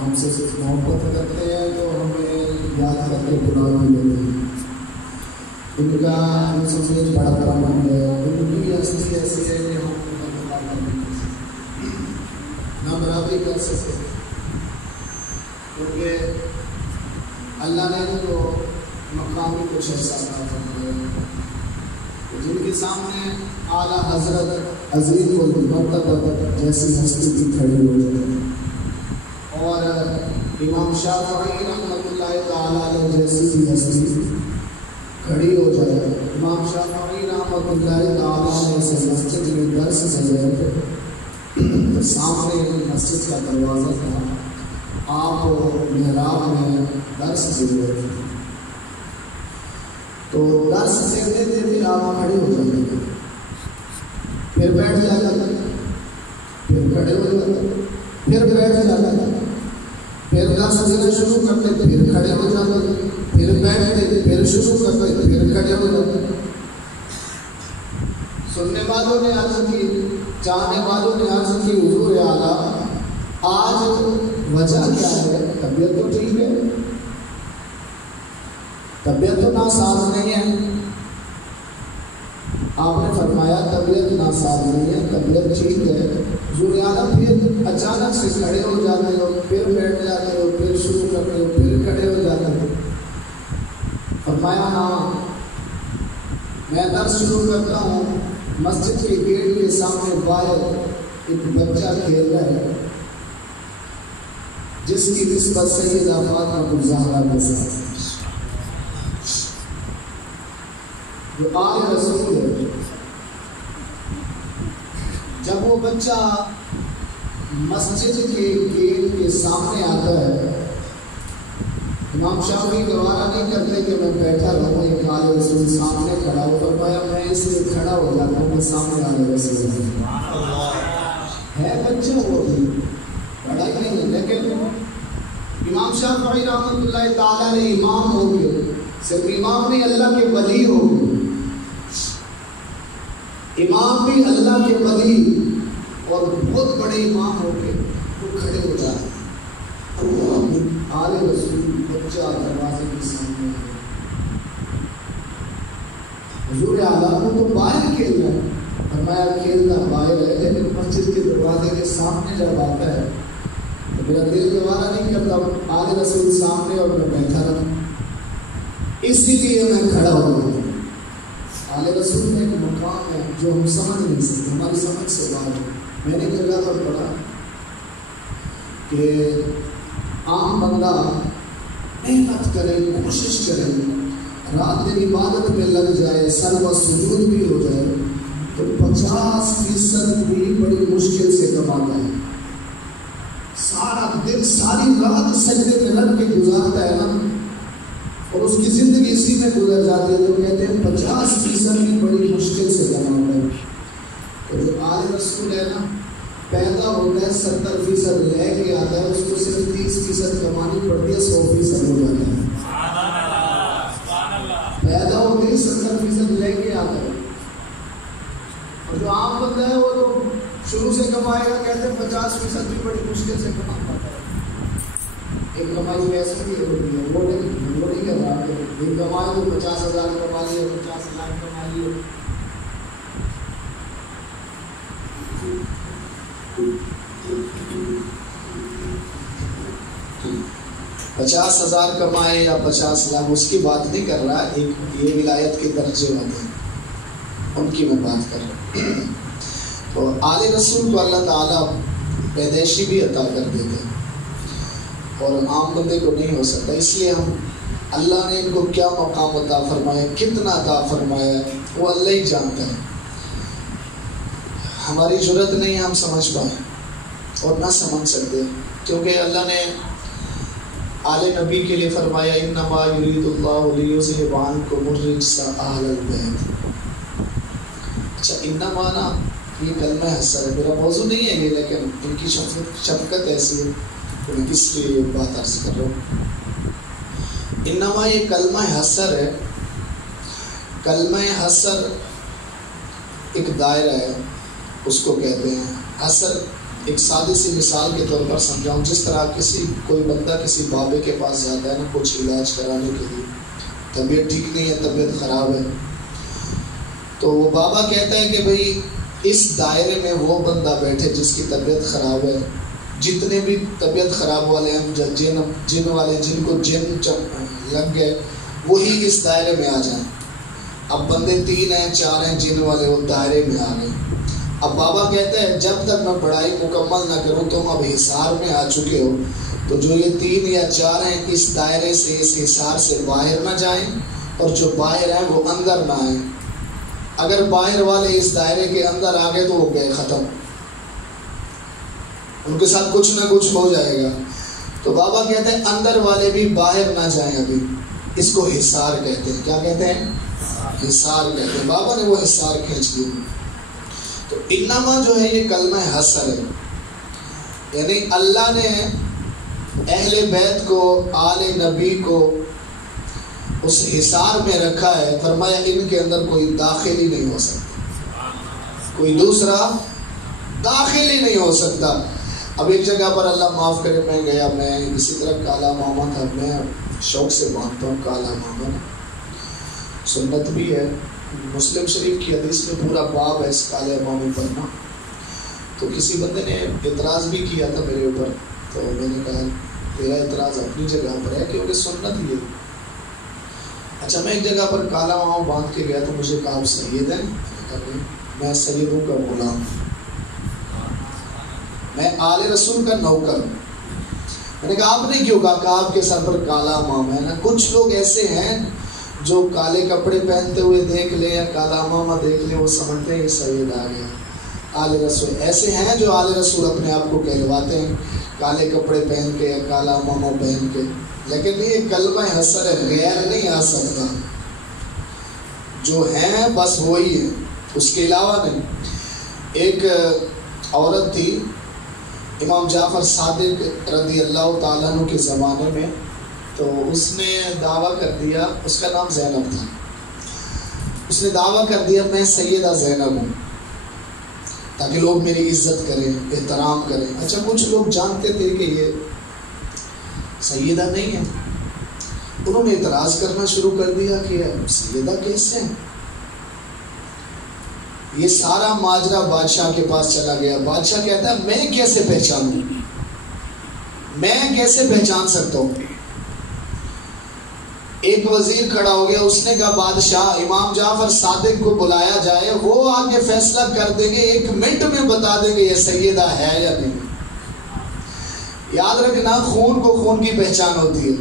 ہم سے صرف محبت کرتے ہیں تو ہمیں یاد کر کے بلا بھی لیتے ہیں. ان کا انسانیت بڑا بڑا من ہے. ان کی ہستی ایسی ہے کہ ہم نہ برابری کر سکتے کیونکہ اللہ نے ان کو مقام ہی کچھ ایسا فرمایا جن کے سامنے اعلیٰ حضرت عظیم المرتبہ جیسی ہستی بھی کھڑی ہو جاتی ہے. اور امام شافعی رحمۃ اللہ تعالیٰ علیہ جیسی بھی ہستی کھڑی ہو جائے. امام شافعی رحمۃ اللہ تعالیٰ علیہ سے مسجد میں درس سجائے تو سامنے مسجد کا دروازہ تھا. آپ محراب میں درس دے رہے تھے تو درس دیتے دیتے آپ کھڑے ہو جاتے تھے, پھر بیٹھ جاتا تھا, پھر کھڑے ہو جاتے تھے, پھر بیٹھ جاتا تھا, پھر درس دینا شروع کرتے پھر کھڑے ہو جاتے تھے, پھر بیٹھتے پھر شروع کرتے پھر کھڑے ہو جاتے. سننے والوں نے عرض کی, چاہنے والوں نے عرض کی, حضور اعلیٰ آج وجہ کیا ہے؟ طبیعت تو ٹھیک ہے, طبیعت تو ناساز نہیں ہے. آپ نے فرمایا طبیعت ناساز نہیں ہے, طبیعت ٹھیک ہے. حضور اعلیٰ پھر اچانک سے کھڑے ہو جاتے ہو, پھر بیٹھ جاتے ہو, پھر شروع کرتے ہو, پھر کھڑے ہو جاتے ہو. فرمایا ہاں میں درس شروع کرتا ہوں, مسجد کے گیٹ کے سامنے باہر ایک بچہ کھیل رہا ہے جس کی نسبت سیدہ فاطمہ الزہرا کے ساتھ جو آل رسول ہے. جب وہ بچہ مسجد کے گیٹ کے سامنے آتا ہے, امام شافعی گوارا نہیں کرتے کہ میں بیٹھا رہوں, ایک آل رسول سامنے کھڑا ہو. فرمایا میں اس لیے کھڑا ہو جاتا ہوں کہ سامنے آل رسول ہے. بچہ وہ بھی بڑا ہی نہیں ہے, لیکن امام شافعی رحمۃ اللہ تعالیٰ نے امام ہو گئے. صرف امام نہیں, اللہ کے ولی ہو گئے. امام بھی اللہ کے ولی اور بہت بڑے امام ہو کے وہ کھڑے ہو جاتے ہیں. آل رسول بچہ دروازے کے سامنے ہے. حضور اعلیٰ کو تو باہر کھیل رہا ہے. فرمایا کھیلنا باہر ہے, لیکن مسجد کے دروازے کے سامنے جب آتا ہے تو میرا دل گوارا نہیں کرتا آل رسول سامنے اور میں بیٹھا رہا, اسی لیے میں کھڑا ہو گیا. آل رسول میں ایک مقام ہے جو ہم سمجھ نہیں سکتے, ہماری سمجھ سے باہر ہے. میں نے جگہ پر پڑھا کہ عام بندہ محنت کرے, کوشش کرے, رات دن عبادت میں لگ جائے, سر و سجود بھی ہو جائے تو 50% بھی بڑی مشکل سے کماتا ہے. سارا دن ساری رات سجدے میں لگ کے گزارتا ہے نا, اور اس کی زندگی اسی میں گزر جاتی ہے, تو کہتے ہیں 50% بھی بڑی مشکل سے کماتا ہے. تو جو آل رسول ہے نا, پیدا ہوتا ہے 70% لے کے آتا ہے, اس کو صرف 30% کمانی پڑتی ہے, 100% ہو جاتا ہے. پیدا ہوتے ہی 70% لے کے آتا ہے. اور جو عام بندہ ہے وہ تو شروع سے کمائے گا, کہتے ہیں 50% بھی بڑی مشکل سے کما پاتا ہے. ایک کمائی ایسے بھی ہوتی ہے, وہ نہیں کر رہا کہ ایک کمائی تو 50,000 کما لیے, 50 لاکھ کما لیے. 50,000 کمائے یا 50 لاکھ, اس کی بات نہیں کر رہا. ایک یہ ولایت کے درجے والے ہیں, ان کی میں بات کر رہا ہوں. تو آل رسول کو اللہ تعالیٰ پیدائشی بھی عطا کر دیتے ہیں اور عام بندے کو نہیں ہو سکتا. اس لیے ہم اللہ نے ان کو کیا مقام عطا فرمایا, کتنا عطا فرمایا, وہ اللہ ہی جانتا ہے. ہماری ضرورت نہیں ہم سمجھ پائیں اور نہ سمجھ سکتے, کیونکہ اللہ نے آل نبی کے لیے فرمایا انما یرید اللہ لیذھب عنکم الرجس اہل البیت. اچھا انما نا یہ کلمہ حسر ہے, میرا موضوع نہیں ہے یہ, لیکن ان کی شفقت ایسی ہے تو میں اس لیے یہ بات عرض کر رہا ہوں. انما یہ کلمہ حسر ہے. کلمہ حسر ایک دائرہ ہے, اس کو کہتے ہیں حسر. ایک سادی سی مثال کے طور پر سمجھاؤں. جس طرح کوئی بندہ کسی بابے کے پاس جاتا ہے نا کچھ علاج کرانے کے لیے، طبیعت ٹھیک نہیں ہے، طبیعت خراب ہے، تو وہ بابا کہتا ہے کہ بھائی اس دائرے میں وہ بندہ بیٹھے جس کی طبیعت خراب ہے، جتنے بھی طبیعت خراب والے ہیں، جن والے جن کو جن لگ گئے وہی اس دائرے میں آ جائیں. اب بندے 3 ہیں 4 ہیں جن والے، وہ دائرے میں آ گئے. اب بابا کہتا ہے جب تک میں پڑھائی مکمل نہ کروں تم اب حصار میں آ چکے ہو، تو جو یہ 3 یا 4 ہیں اس دائرے سے، اس حصار سے باہر نہ جائیں، اور جو باہر ہیں وہ اندر نہ آئیں. اگر باہر والے اس دائرے کے اندر آ گئے تو وہ گئے، ختم، ان کے ساتھ کچھ نہ کچھ ہو جائے گا. تو بابا کہتے ہیں اندر والے بھی باہر نہ جائیں. ابھی اس کو حصار کہتے ہیں. کیا کہتے ہیں؟ حصار کہتے ہیں. بابا نے وہ حصار کھینچ دیا. تو انما جو ہے یہ کلمہ حسر ہے، یعنی اللہ نے اہل بیت کو، آل نبی کو اس حصار میں رکھا ہے. فرمایا ان کے اندر کوئی داخل ہی نہیں ہو سکتا، کوئی دوسرا داخل ہی نہیں ہو سکتا. اب ایک جگہ پر اللہ معاف کرے میں گیا، میں اسی طرح کالا ماما تھا، میں شوق سے باندھتا ہوں کالا ماما، سنت بھی ہے، مسلم شریف کی حدیث میں پورا باب ہے اس کالے مامے پر نا. تو کسی بندے نے اعتراض بھی کیا تھا میرے اوپر، تو میں نے کہا تیرا اعتراض اپنی جگہ پر ہے کیونکہ سنت ہی ہے. اچھا میں ایک جگہ پر کالا ماما باندھ کے گیا تو مجھے کہا آپ سید ہیں؟ میں سیدوں کا غلام، میں آل رسول کا نوکر. میں نے کہا آپ نے کیوں کہا آپ کے سر پر کالا ماما ہے نا. کچھ لوگ ایسے ہیں جو کالے کپڑے پہنتے ہوئے دیکھ لیں یا کالا ماما دیکھ لیں وہ سمجھتے ہیں یہ سید آ گیا آل رسول. ایسے ہیں جو آل رسول اپنے آپ کو کہلواتے ہیں کالے کپڑے پہن کے یا کالا ماما پہن کے. لیکن یہ کلمہ حسر ہے، غیر نہیں آ سکتا، جو ہیں بس وہی ہے، اس کے علاوہ نہیں. ایک عورت تھی امام جعفر صادق رضی اللہ تعالیٰ عنہ کے زمانے میں، تو اس نے دعویٰ کر دیا، اس کا نام زینب تھا، اس نے دعویٰ کر دیا میں سیدہ زینب ہوں تاکہ لوگ میری عزت کریں، احترام کریں. اچھا کچھ لوگ جانتے تھے کہ یہ سیدہ نہیں ہے، انہوں نے اعتراض کرنا شروع کر دیا کہ سیدہ کیسے ہیں. یہ سارا ماجرا بادشاہ کے پاس چلا گیا. بادشاہ کہتا ہے میں کیسے پہچانوں، میں کیسے پہچان سکتا ہوں. ایک وزیر کھڑا ہو گیا، اس نے کہا بادشاہ امام جعفر صادق کو بلایا جائے، وہ آگے فیصلہ کر دیں گے، 1 منٹ میں بتا دیں گے یہ سیدہ ہے یا نہیں. یاد رکھنا خون کو خون کی پہچان ہوتی ہے،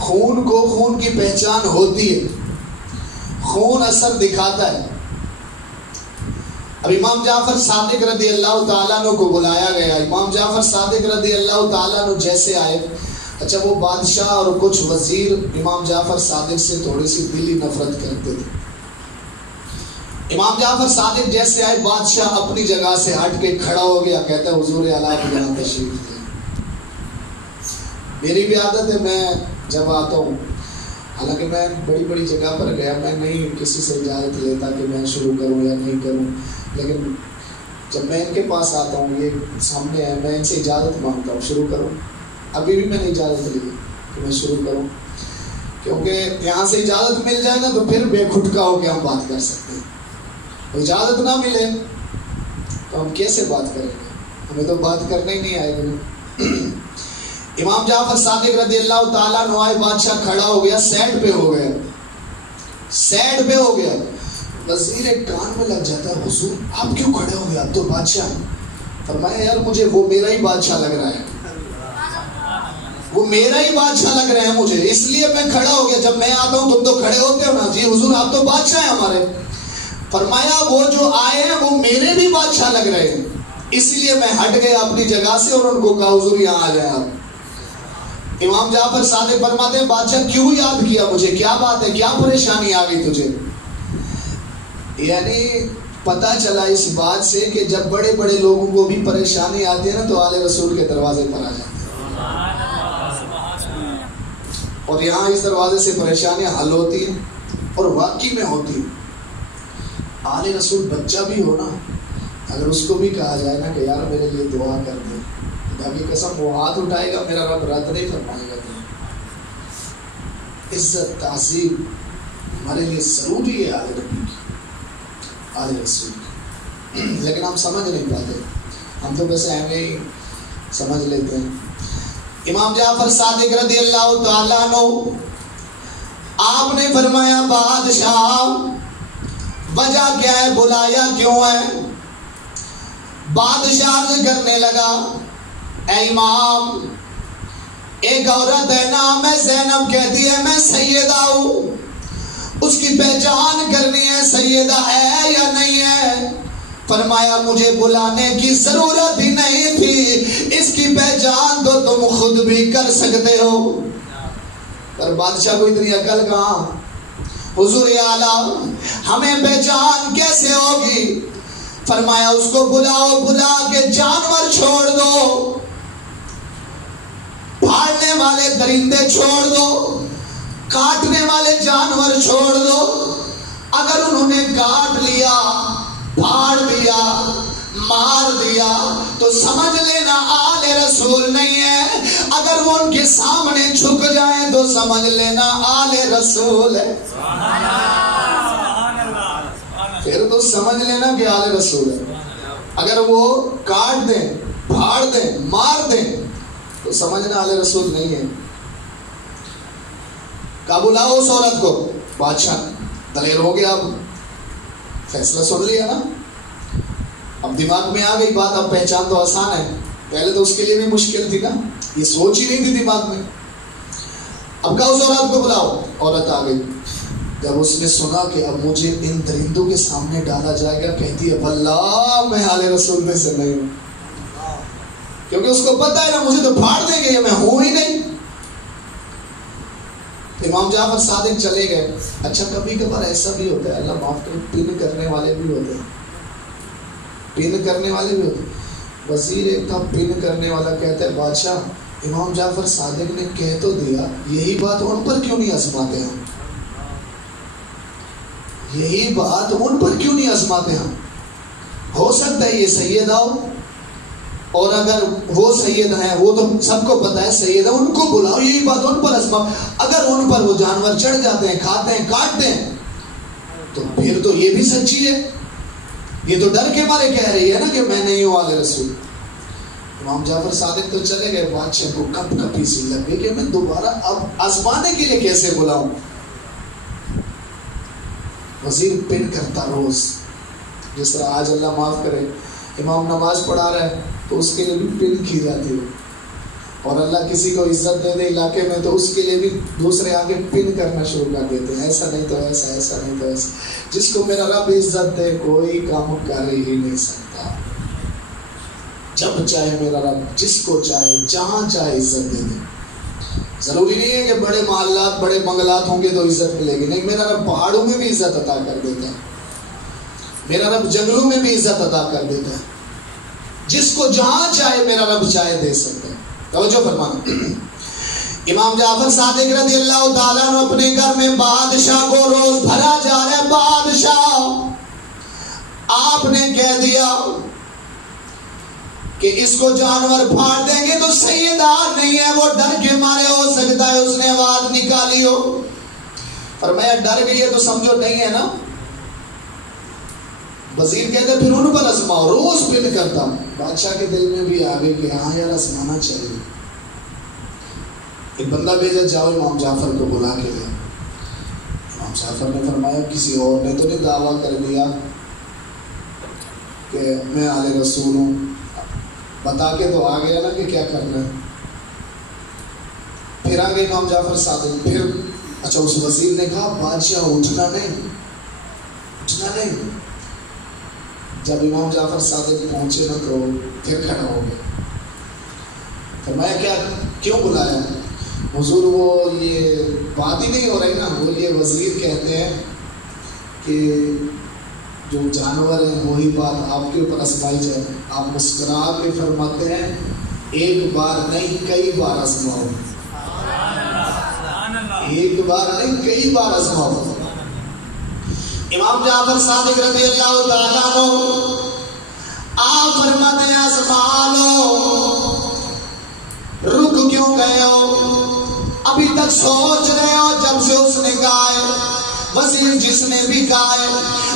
خون کو خون کی پہچان ہوتی ہے، خون اثر دکھاتا ہے. اب امام جعفر صادق رضی اللہ تعالیٰ عنہ کو بلایا گیا. امام جعفر صادق رضی اللہ تعالیٰ عنہ جیسے آئے، اچھا وہ بادشاہ اور کچھ وزیر امام جعفر صادق سے تھوڑی سی دلی نفرت کرتے تھے. امام جعفر صادق جیسے آئے، بادشاہ اپنی جگہ سے ہٹ کے کھڑا ہو گیا، کہتا ہے حضور اعلیٰ کی یہاں تشریف لیں. میری بھی عادت ہے میں جب آتا ہوں، حالانکہ میں بڑی بڑی جگہ پر گیا، میں نہیں کسی سے اجازت لیتا کہ میں شروع کروں یا نہیں کروں، لیکن جب میں ان کے پاس آتا ہوں، یہ سامنے ہے، میں ان سے اجازت مانگتا ہوں شروع کروں. ابھی بھی میں نے اجازت لی کہ میں شروع کروں، کیونکہ یہاں سے اجازت مل جائے نا تو پھر بے کھٹکا ہو کے ہم بات کر سکتے ہیں. اجازت نہ ملے تو ہم کیسے بات کریں گے، ہمیں تو بات کرنا ہی نہیں آئے گا. امام جعفر صادق رضی اللہ تعالیٰ عنہ آئے، بادشاہ کھڑا ہو گیا، سیٹ پہ ہو گیا، سیٹ پہ ہو گیا. وزیر ایک کان میں لگ جاتا ہے، حضور آپ کیوں کھڑے ہو گئے، آپ تو بادشاہ ہیں. فرمایا یار مجھے وہ میرا ہی بادشاہ لگ رہا ہے، وہ میرا ہی بادشاہ لگ رہے ہیں مجھے، اس لیے میں کھڑا ہو گیا. جب میں آتا ہوں تم تو کھڑے ہوتے ہو نا. جی حضور آپ تو بادشاہ ہیں ہمارے. فرمایا وہ جو آئے ہیں وہ میرے بھی بادشاہ لگ رہے ہیں، اس لیے میں ہٹ گیا اپنی جگہ سے اور ان کو کہا حضور یہاں آ جائیں آپ. امام جعفر صادق فرماتے ہیں بادشاہ کیوں یاد کیا مجھے، کیا بات ہے، کیا پریشانی آ گئی تجھے. یعنی پتہ چلا اس بات سے کہ جب بڑے بڑے لوگوں کو بھی پریشانی آتی ہے نا تو آل رسول کے دروازے پر آ جاتے ہیں، اور یہاں اس دروازے سے پریشانیاں حل ہوتی ہیں اور واقعی میں ہوتی ہیں. آل رسول بچہ بھی ہو نا، اگر اس کو بھی کہا جائے نا کہ یار میرے لیے دعا کر دے، خدا کی قسم وہ ہاتھ اٹھائے گا، میرا رب رد نہیں فرمائے گا۔ عزت تعظیم ہمارے لیے ضروری ہے آل نبی کی، آل رسول کی، لیکن ہم سمجھ نہیں پاتے، ہم تو بس ایویں ہی سمجھ لیتے ہیں۔ امام جعفر صادق رضی اللہ تعالیٰ عنہ آپ نے فرمایا بادشاہ وجہ کیا ہے، بلایا کیوں ہے؟ بادشاہ عرض کرنے لگا اے امام ایک عورت ہے نام ہے زینب، کہتی ہے میں سیدہ ہوں، اس کی پہچان کرنی ہے سیدہ ہے یا نہیں ہے۔ فرمایا مجھے بلانے کی ضرورت ہی نہیں تھی، اس کی پہچان تو تم خود بھی کر سکتے ہو۔ پر بادشاہ کو اتنی عقل کہاں؟ حضور اعلیٰ ہمیں پہچان کیسے ہوگی؟ فرمایا اس کو بلاؤ، بلا کے جانور چھوڑ دو، پھاڑنے والے درندے چھوڑ دو، کاٹنے والے جانور چھوڑ دو۔ اگر انہوں نے کاٹ لیا، پھاڑ دیا، مار دیا تو سمجھ لینا آل رسول نہیں ہے، اگر وہ ان کے سامنے جھک جائیں تو سمجھ لینا آل رسول ہے۔ پھر تو سمجھ لینا کہ آل رسول ہے۔ اگر وہ کاٹ دیں، پھاڑ دیں، مار دیں تو سمجھنا آل رسول نہیں ہے۔ بلاؤ اس عورت کو۔ بادشاہ دلیر ہو گیا، اب فیصلہ سن لیا نا، اب دماغ میں آ گئی بات، اب پہچان تو آسان ہے، پہلے تو اس کے لیے بھی مشکل تھی نا، یہ سوچ ہی نہیں تھی دماغ میں۔ اب کہا اس عورت کو بلاؤ، عورت آ گئی۔ جب اس نے سنا کہ اب مجھے ان درندوں کے سامنے ڈالا جائے گا، کہتی ہے واللہ میں آل رسول میں سے نہیں ہوں، کیونکہ اس کو پتا ہے نا مجھے تو پھاڑ دیں گے، یہ میں ہوں ہی نہیں۔ امام جعفر صادق چلے گئے۔ اچھا کبھی کبھار ایسا بھی ہوتا ہے، اللہ معاف کرے، پن کرنے والے بھی ہوتے ہیں، پن کرنے والے بھی ہوتے ہیں۔ وزیر ایک تھا پن کرنے والا، کہتا ہے بادشاہ امام جعفر صادق نے کہہ تو دیا، یہی بات ان پر کیوں نہیں آزماتے ہم؟ یہی بات ان پر کیوں نہیں آزماتے ہم؟ ہو سکتا ہے یہ سیدہ ہو، اور اگر وہ سید ہیں، وہ تو سب کو پتا ہے سید ہے، ان کو بلاؤ، یہی بات ان پر آزماؤ۔ اگر ان پر وہ جانور چڑھ جاتے ہیں، کھاتے ہیں، کاٹتے ہیں، تو پھر تو یہ بھی سچی ہے، یہ تو ڈر کے مارے کہہ رہی ہے نا کہ میں نہیں ہوں آل رسول۔ امام جعفر صادق تو چلے گئے، بادشاہ کو کپ کپی سی لگ گئی کہ میں دوبارہ اب آزمانے کے لیے کیسے بلاؤں۔ وزیر پن کرتا روز، جس طرح آج اللہ معاف کرے امام نماز پڑھا رہا ہے تو اس کے لیے بھی پن کی جاتی ہے، اور اللہ کسی کو عزت دے دے علاقے میں تو اس کے لیے بھی دوسرے آگے پن کرنا شروع کر دیتے ہیں، ایسا نہیں تو ایسا، ایسا نہیں تو ایسا۔ جس کو میرا رب عزت دے کوئی کام کر ہی نہیں سکتا، جب چاہے میرا رب جس کو چاہے جہاں چاہے عزت دے دے۔ ضروری نہیں ہے کہ بڑے محلات بڑے بنگلات ہوں گے تو عزت ملے گی، نہیں، میرا رب پہاڑوں میں بھی عزت عطا کر دیتا ہے، میرا رب جنگلوں میں بھی عزت عطا کر دیتا ہے، جس کو جہاں چاہے میرا رب چاہے دے سکتا ہے۔ توجہ فرمانا۔ امام جعفر صادق رضی اللہ تعالیٰ عنہ اپنے گھر میں بادشاہ کو روز بھرا جا رہا ہے، بادشاہ آپ نے کہہ دیا کہ اس کو جانور پھاڑ دیں گے تو سیدہ نہیں ہے، وہ ڈر کے مارے، ہو سکتا ہے اس نے آواز نکالی ہو۔ فرمایا ڈر گئی ہے تو سمجھو نہیں ہے نا۔ وزیر کہتے پھر ان پر آزماؤ، روز پن کرتا ہوں۔ بادشاہ کے دل میں بھی آ گئی کہ ہاں یار آزمانا چاہیے۔ ایک بندہ بھیجا، جاؤ امام جعفر کو بلا کے لے۔ امام جعفر نے فرمایا کسی اور نے تو نہیں دعویٰ کر دیا کہ میں آل رسول ہوں؟ بتا کے تو آ گیا نا کہ کیا کرنا ہے۔ پھر آ گئے امام جعفر صادق، پھر اچھا اس وزیر نے کہا بادشاہ اٹھنا نہیں، اٹھنا نہیں۔ جب امام جعفر صادق پہنچے نا تو پھر کھڑا ہو گیا۔ فرمایا کیا کیوں بلایا؟ حضور وہ یہ بات ہی نہیں ہو رہی نا، وہ یہ وزیر کہتے ہیں کہ جو جانور ہیں وہی بات آپ کے اوپر آزمائی جائے۔ آپ مسکرا کے فرماتے ہیں ایک بار نہیں کئی بار آزماؤ، ایک بار نہیں کئی بار آزماؤ۔ امام جعفر صادق رضی اللہ تعالیٰ عنہ آپ فرماتے ہیں سنبھالو، رک کیوں گئے ہو؟ ابھی تک سوچ رہے ہو؟ جب سے اس نے کہا ہے، وزیر جس نے بھی کہا ہے،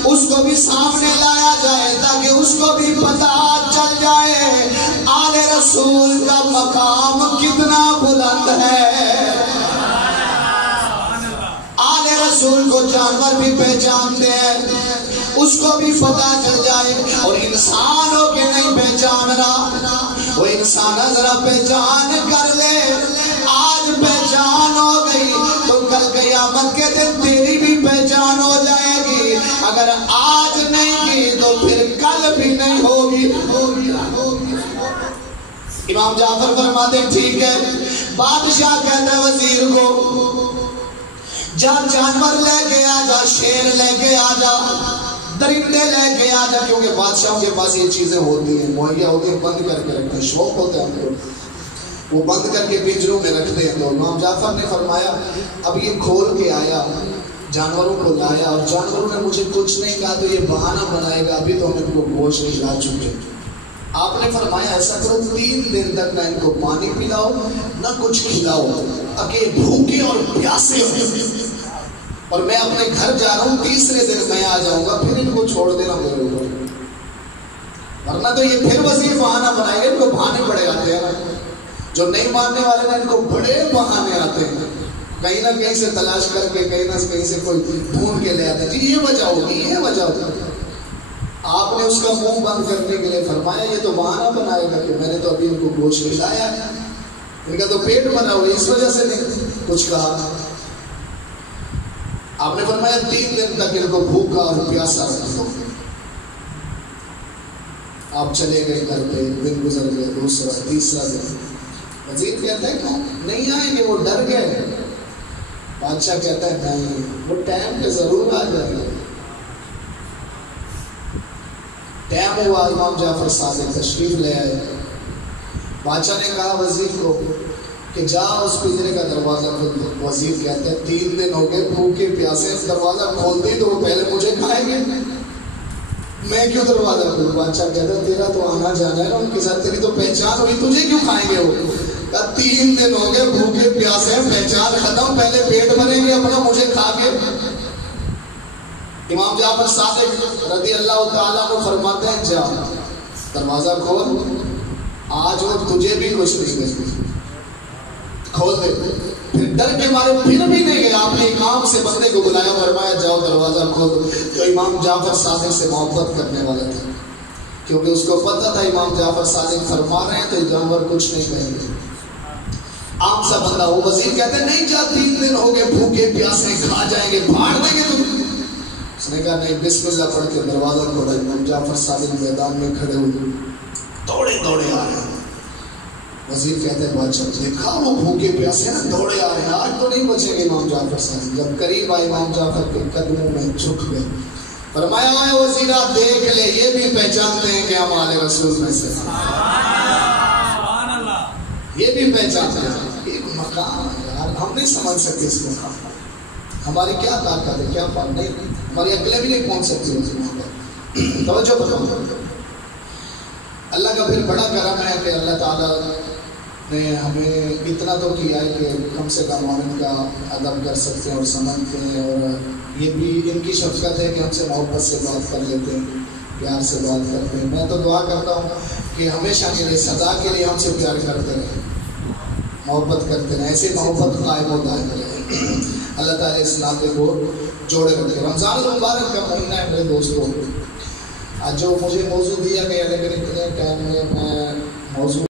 اس کو بھی سامنے لایا جائے تاکہ اس کو بھی پتہ چل جائے آل رسول کا مقام کتنا بلند ہے۔ آل رسول کو جانور بھی پہچانتے ہیں، اس کو بھی پتہ چل جائے، اور انسان ہو کے نہیں پہچان رہا، وہ انسان ذرا پہچان کر لے۔ آج پہچان ہو گئی تو کل قیامت کے دن تیری بھی پہچان ہو جائے گی، اگر آج نہیں کی تو پھر کل بھی نہیں ہوگی۔ امام جعفر فرماتے ہیں ٹھیک ہے۔ بادشاہ کہتا ہے وزیر کو، جا جانور لے کے آ جا، شیر لے کے آ جا، درندے لے کے آ جا، کیونکہ بادشاہوں کے پاس یہ چیزیں ہوتی ہیں، مہیا ہوتی ہیں، بند کر کے رکھتے ہیں، شوق ہوتا ہے ہم کو، وہ بند کر کے پنجروں میں رکھتے ہیں۔ تو امام جعفر نے فرمایا اب یہ کھول کے آیا، جانوروں کو لایا، اور جانوروں نے مجھے کچھ نہیں کہا تو یہ بہانہ بنائے گا ابھی تو ہم ان کو گوشت کھلا چکے۔ آپ نے فرمایا ایسا کرو 3 دن تک نہ ان کو پانی پلاؤ نہ کچھ کھلاؤ، تاکہ بھوکے اور پیاسے ہو، اور میں اپنے گھر جا رہا ہوں، تیسرے دن میں آ جاؤں گا، پھر ان کو چھوڑ دینا میرے اوپر، ورنہ تو یہ پھر وزیر بہانہ بنائے گا۔ ان کو بہانے بڑے آتے ہیں، جو نہیں ماننے والے ہیں ان کو بڑے بہانے آتے ہیں، کہیں نہ کہیں سے تلاش کر کے، کہیں نہ کہیں سے کوئی ڈھونڈ کے لے آتے ہیں، جی یہ وجہ ہوگی، یہ وجہ ہوگی۔ آپ نے اس کا منہ بند کرنے کے لیے فرمایا یہ تو بہانہ بنائے گا کہ میں نے تو ابھی ان کو گوشت کھلایا ہے، ان کا تو پیٹ بھرا ہوا، اس وجہ سے نہیں کچھ کہا۔ آپ نے فرمایا 3 دن تک ان کو بھوکا اور پیاسا رکھو۔ آپ چلے گئے گھر پہ، دن گزر گئے، دوسرا تیسرا دن، وزیر کہتا ہے کہ نہیں آئیں گے، وہ ڈر گئے۔ بادشاہ کہتا ہے نہیں، وہ ٹائم پہ ضرور آ جائے گا۔ ٹائم ہوا، امام جعفر صادق تشریف لے آئے۔ بادشاہ نے کہا وزیر کو کہ جا اس پنجرے کا دروازہ کھول دے۔ وزیر کہتا ہے 3 دن ہو گئے بھوکے پیاسے، دروازہ کھول دی تو وہ پہلے مجھے کھائیں گے، میں کیوں دروازہ کھولوں؟ بادشاہ کہتا ہے تیرا تو آنا جانا ہے نا ان کے ساتھ، تیری تو پہچان ہوئی، تجھے کیوں کھائیں گے وہ؟ 3 دن ہو گئے بھوکے پیاسے، پہچان ختم، پہلے پیٹ بھریں گے اپنا مجھے کھا کے۔ امام جعفر صادق رضی اللہ تعالیٰ کو فرماتے ہیں جا دروازہ کھول، آج وہ تجھے بھی کچھ نہیں دے، کھول دے۔ پھر ڈر کے مارے پھر بھی نہیں گیا، آپ نے ایک عام سے بندے کو بلایا، فرمایا جاؤ دروازہ کھول۔ تو امام جعفر صادق سے محبت کرنے والا تھا، کیونکہ اس کو پتہ تھا امام جعفر صادق فرما رہے ہیں تو جانور کچھ نہیں کہیں گے، عام سا بندہ۔ وہ وزیر کہتے ہیں نہیں جا، 3 دن ہو گئے بھوکے پیاسے، کھا جائیں گے، پھاڑ دیں گے تم۔ اس نے کہا نہیں، بسم اللہ پڑھ کے دروازہ کھولا۔ امام جعفر صادق میدان میں کھڑے ہوئے، دوڑے دوڑے آ رہے ہیں۔ وزیر کہتے ہیں بادشاہ دیکھا وہ بھوکے پیاسے نا، دوڑے آ رہے ہیں، آج تو نہیں بچیں گے امام جعفر صادق۔ جب قریب آئے امام جعفر کے قدموں میں جھک گئے، فرمایا اے وزیرا دیکھ لے، یہ بھی پہچانتے ہیں کہ ہم آل رسول میں سے، یہ بھی پہچانتے ہیں۔ ایک مقام ہے یار، ہم نہیں سمجھ سکتے اس مقام، ہماری کیا طاقت ہے، کیا بات نہیں، ہماری عقلیں بھی نہیں پہنچ سکتی اس مقام پر۔ توجہ کرو، اللہ کا پھر بڑا کرم ہے کہ اللہ تعالیٰ نے ہمیں اتنا تو کیا ہے کہ کم سے کم ہم ان کا ادب کر سکتے ہیں اور سمجھتے ہیں، اور یہ بھی ان کی شفقت ہے کہ ہم سے محبت سے بات کر لیتے ہیں، پیار سے بات کرتے ہیں۔ میں تو دعا کرتا ہوں کہ ہمیشہ کے لیے، سدا کے لیے ہم سے پیار کرتے رہیں، محبت کرتے رہیں، ایسے محبت قائم و دائم رہے۔ اللہ تعالیٰ اس ناطے کو جوڑے رکھے۔ رمضان المبارک کا مہینہ ہے میرے دوستوں، جو مجھے موضوع دیا گیا لیکن اتنے ٹائم میں موضوع